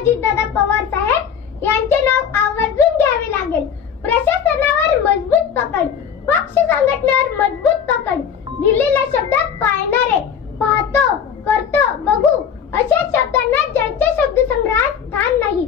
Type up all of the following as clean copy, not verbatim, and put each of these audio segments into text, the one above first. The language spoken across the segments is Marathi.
अजितदादा पवार साहेब यांचे नाव आवर्जून घ्यावे लागेल. प्रशासनावर मजबूत पकड, पक्ष संघटनेवर मजबूत पकड, दिलेल्या शब्दात पाळणारे, पाहतो, करतो, बघू अशा शब्दांना ज्यांच्या शब्दसंग्रहात स्थान नाही,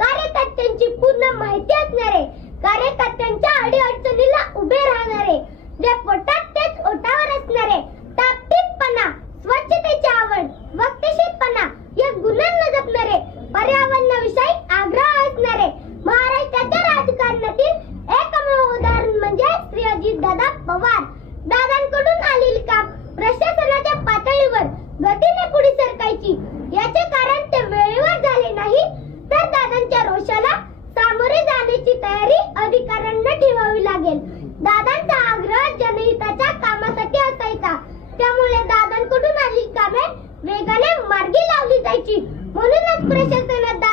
कार्यकर्त्यांची पूर्ण माहिती असणारे, कार्यकर्त्यांच्या अडीअडचणीला उभे राहणारे, जे पोटात तेच ओठावर असणारे, टापटीपपणा, स्वच्छतेची आवड, वक्तशीरपणा या गुणांना जपणारे, पर्यावरणाविषयी आग्रह असणारे, महाराष्ट्राच्या राजकारणातील एकमेव उदाहरण म्हणजे श्री अजितदादा पवार. दादांकडून आलेली काम प्रशासनाच्या पातळीवर गतीने पुढे सरकायची. याचे कारण ते वेळेवर झाले नाही, तर दादांच्या रोषाला सामोरे जाण्याची तयारी अधिकाऱ्यांना ठेवावी लागेल. दादांचा आग्रह जनहिताच्या कामासाठी असायचा, त्यामुळे दादांकडून आलेली कामे वेगाने मार्गी लावली जायची. म्हणूनच प्रशासनात